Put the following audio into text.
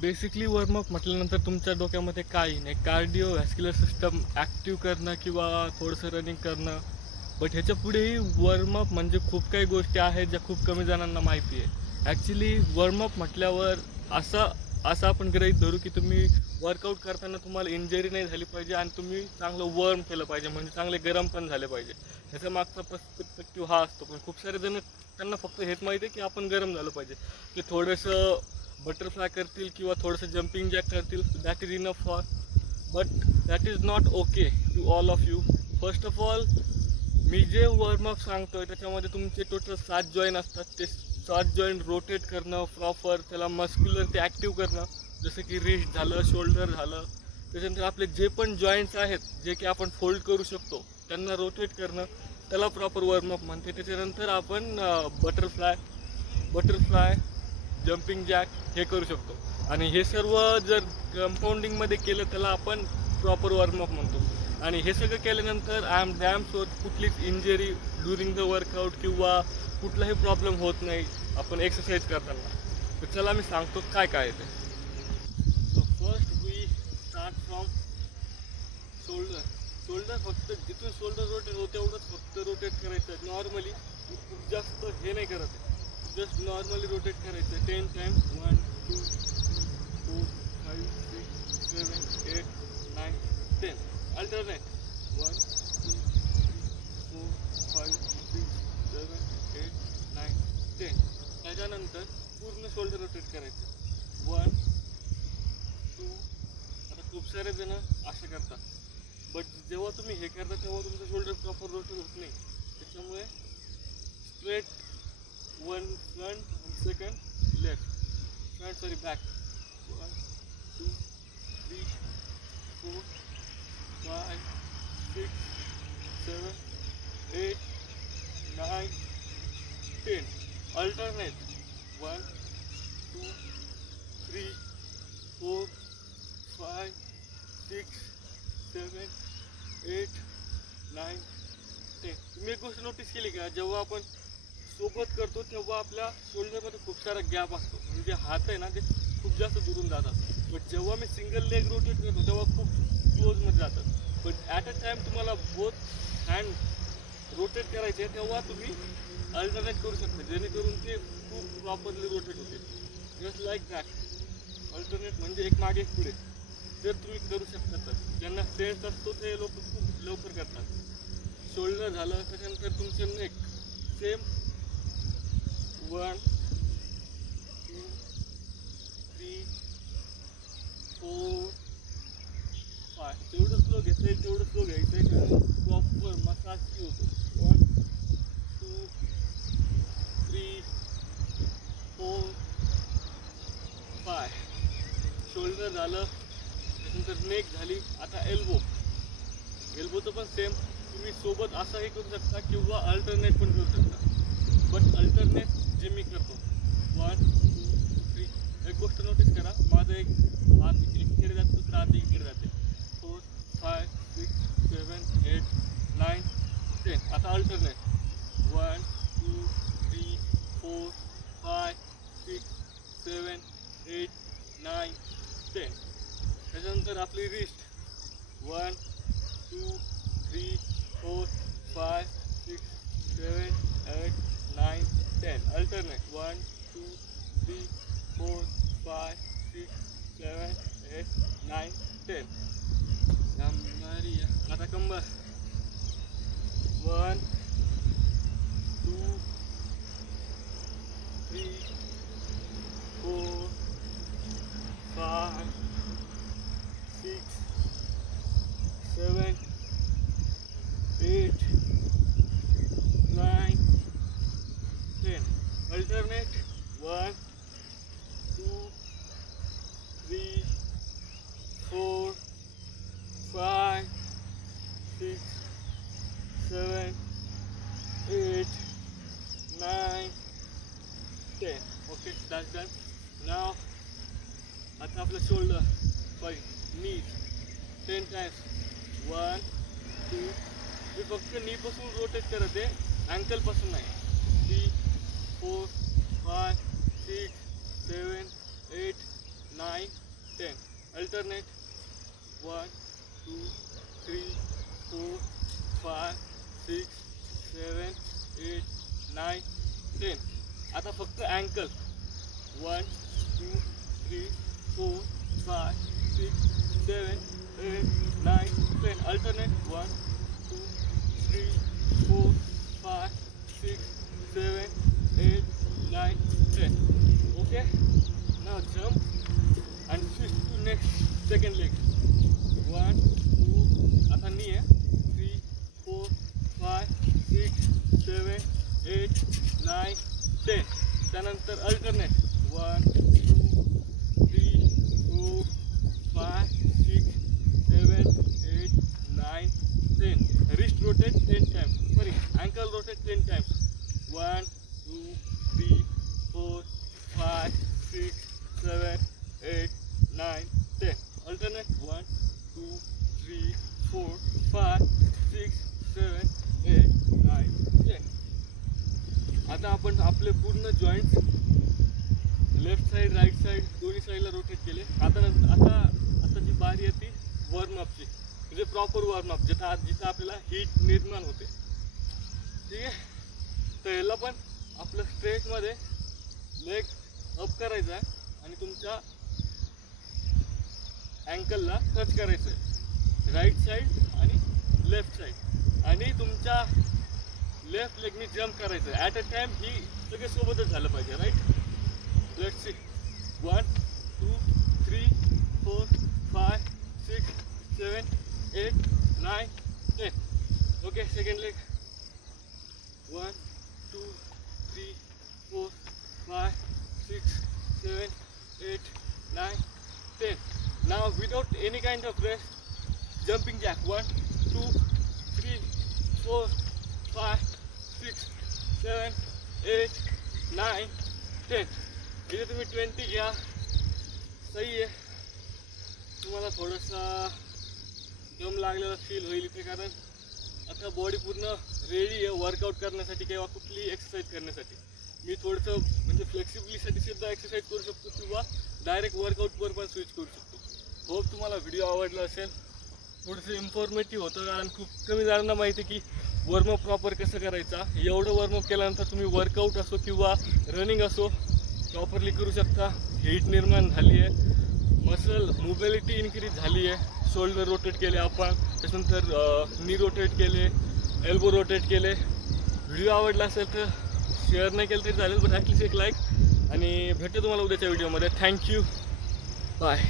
Basically warm up म्हटल्यानंतर तुमच्या डोक्यामध्ये काही नाही, कार्डिओव्हॅस्क्युलर सिस्टम ॲक्टिव्ह करणं किंवा थोडंसं रनिंग करणं. बट ह्याच्या पुढेही वॉर्मअप म्हणजे खूप काही गोष्टी आहेत ज्या खूप कमी जणांना माहिती आहे. ॲक्च्युली वॉर्मअप म्हटल्यावर असं असं आपण गृहीत धरू की तुम्ही वर्कआउट करताना तुम्हाला इंजरी नाही झाली पाहिजे आणि तुम्ही चांगलं वर्म केलं पाहिजे, म्हणजे चांगले गरम पण झाले पाहिजे. ह्याचा मागचा पर्स्पेक्टिव्ह हा असतो. पण खूप सारे जण त्यांना फक्त हेच माहिती आहे की आपण गरम झालं पाहिजे, की थोडंसं बटरफ्लाय करतील किंवा थोडंसं जम्पिंग जॅक करतील, that is enough for. But that is not okay to all of you. First of all, मी जे वॉर्मअप सांगतोय त्याच्यामध्ये तुमचे टोटल 7 जॉईंट असतात. ते 7 जॉईंट रोटेट करणं प्रॉपर, त्याला मस्क्युलर ते ॲक्टिव्ह करणं, जसं की रिस्ट झालं, शोल्डर झालं. त्याच्यानंतर आपले जे पण जॉईंट्स आहेत जे की आपण फोल्ड करू शकतो त्यांना रोटेट करणं, त्याला प्रॉपर वॉर्मअप म्हणते. त्याच्यानंतर आपण बटरफ्लाय बटरफ्लाय जम्पिंग जॅक हे करू शकतो. आणि हे सर्व जर कंपाऊंडिंगमध्ये केलं त्याला आपण प्रॉपर वॉर्मअप म्हणतो. आणि हे सगळं केल्यानंतर आय एम डॅम शुअर कुठलीच इंजरी ड्युरिंग द वर्कआउट किंवा कुठलाही प्रॉब्लेम होत नाही आपण एक्सरसाइज करताना. तर चला मी सांगतो काय काय आहे ते. So first we start from shoulder. Shoulder फक्त जिथून शोल्डर रोटेट होतं तेवढंच फक्त रोटेट करायचं. नॉर्मली खूप जास्त हे नाही करत आहे, जस्ट नॉर्मली रोटेट करायचं 10 टाइम्स. 1 2 3 4 5 6 7 8 9 10. अल्टरनेट 1 2 3 4 5 6 7 8 9 10. त्याच्यानंतर पूर्ण शोल्डर रोटेट करायचं. 1 2. आता खूप सारे जण असं करतात, बट जेव्हा तुम्ही हे करता तेव्हा तुमचं शोल्डर प्रॉपर रोटेट होत नाही. त्याच्यामुळे straight 1 front and second left, front sorry back. 1 2 3 4 5 6 7 8 9 10. Alternate 1 2 3 4 5 6 7 8 9 10. तुम्ही एक गोष्ट नोटीस केली का, जेव्हा आपण सोबत करतो तेव्हा आपल्या शोल्डरमध्ये खूप सारा गॅप असतो, म्हणजे हात आहे ना ते खूप जास्त दुरून जातात. बट जेव्हा मी सिंगल लेग रोटेट करतो तेव्हा खूप क्लोजमध्ये जातात. बट ॲट अ टाइम तुम्हाला बोथ हँड रोटेट करायचे तेव्हा तुम्ही अल्टरनेट करू शकता, जेणेकरून ते खूप प्रॉपरली रोटेट होते. Just like that. अल्टरनेट म्हणजे एक मागे एक पुढे. जर तुम्ही करू शकता तर ज्यांना सेन्स असतो ते लोक खूप लवकर करतात. शोल्डर झालं, त्याच्यानंतर तुमचं नेक सेम. 1 2 3 4 5. जेवढं स्लो घेता येईल तेवढं स्लो घ्यायचं आहे, कारण प्रॉपर मसाज की होतो. 1 2 3 4 5. शोल्डर झालं, त्याच्यानंतर नेक झाली. आता एल्बोचं पण सेम. तुम्ही सोबत असंही करू शकता किंवा अल्टरनेट पण करू शकता. बट अल्टरनेट जे मी करतो 1 2 3. एक गोष्ट नोटीस करा, माझं एक हात इकडे जातो, दुसरा हात इकडे जाते. 4 5 6 7 8 9 10. आता अल्टरनेट 1 2 3 4 5 6 7 8 9 10. त्याच्यानंतर आपली रिस्ट 1 2 3 4 5 6 7 8 9 10. Alternate 1 2 3 4 5 6 7 8 9 10. आता कंबर 1 2 3 4 5 6 7 8 9 10. Alternate 1 2 3 4 5 6 7 8 9 10. Okay, that's done. Now आता आपलं शोल्डर सॉरी नी 10 टाइम्स. 1 2. मी फक्त नीपासून रोटेट करत आहे, अँकलपासून नाही. 3 4 5 6 7 8 9 9, 10. Alternate 1, 2, 3, 4, 5, 6, 7, 8, 9, 10. आता फक्त uncle 1, 2, 3, 4, 5, 6, 7, 8, 9, 10. Alternate 1, 2, 3, 4, 5, 6, 7, 8, 9, 10. Okay? Now jump and switch to next second leg. 1, 2, आता knee आहे. 3, 4, 5, 6, 7, 8, 9, 10. त्यानंतर alternate 1, 2, 3, 4, 5, 6, 7, 8, 9, 10. Wrist rotate 10 times. Sorry, ankle rotate 10 times. 1, 2, 3, 4, 5, 6, 7, 8, 9, 10. Alternate 1, 2, 3, 4, 5, 6, 7, 8, 9, 10. आता आपण आपले पूर्ण joint left side right side दोन्ही साईडला रोटेट केले. आता जी बारी आहे ती वॉर्मअपची, म्हणजे प्रॉपर वॉर्मअप जिथं आपल्याला हीट निर्माण होते. ठीक आहे. तर याला पण आपलं स्ट्रेचमध्ये लेग अप करायचा आहे आणि तुमच्या अँकलला टच करायचं आहे, राईट साईड आणि लेफ्ट साईड. आणि तुमच्या लेफ्ट लेगनी जम्प करायचं आहे ॲट अ टाइम. ही सगळे सोबतच झालं पाहिजे. Right. Let's see. 1, 2, 3, 4, 5, 6, 7, 8, 9, 10. Okay. Second leg. 1, 2, 3, 4, 5, 6, 7, 8, 9, 10. Now without any kind of rest, jumping jack. 1, 2, 3, 4, 5, 6, 7, 8, 9, 10. इथे तुम्ही 20 घ्या. सही आहे. तुम्हाला थोडंसा दम लागलेला फील होईल इथे, कारण आता बॉडी पूर्ण रेडी आहे वर्कआउट करण्यासाठी किंवा कुठली एक्सरसाइज करण्यासाठी. मी थोडंसं म्हणजे फ्लेक्सिबिलिटीसाठी सुद्धा एक्सरसाइज करू शकतो किंवा डायरेक्ट वर्कआउटवर पण स्विच करू शकतो. होप तुम्हाला व्हिडिओ आवडला असेल. थोडंसं इन्फॉर्मेटिव्ह होतं, कारण खूप कमी जणांना माहिती आहे की वॉर्मअप प्रॉपर कसं करायचा. एवढं वॉर्मअप केल्यानंतर तुम्ही वर्कआउट असो किंवा रनिंग असो प्रॉपरली करू शकता. हीट निर्माण झाली आहे, मसल मोबिलिटी इन्क्रीज झाली आहे. शोल्डर रोटेट केले आपण, त्याच्यानंतर नी रोटेट केले, एल्बो रोटेट केले. व्हिडिओ आवडला असेल तर शेअर नाही केलं तरी चालेल, पण ॲटलीस्ट एक लाईक. आणि भेटतो तुम्हाला उद्याच्या व्हिडिओमध्ये. थँक्यू. बाय.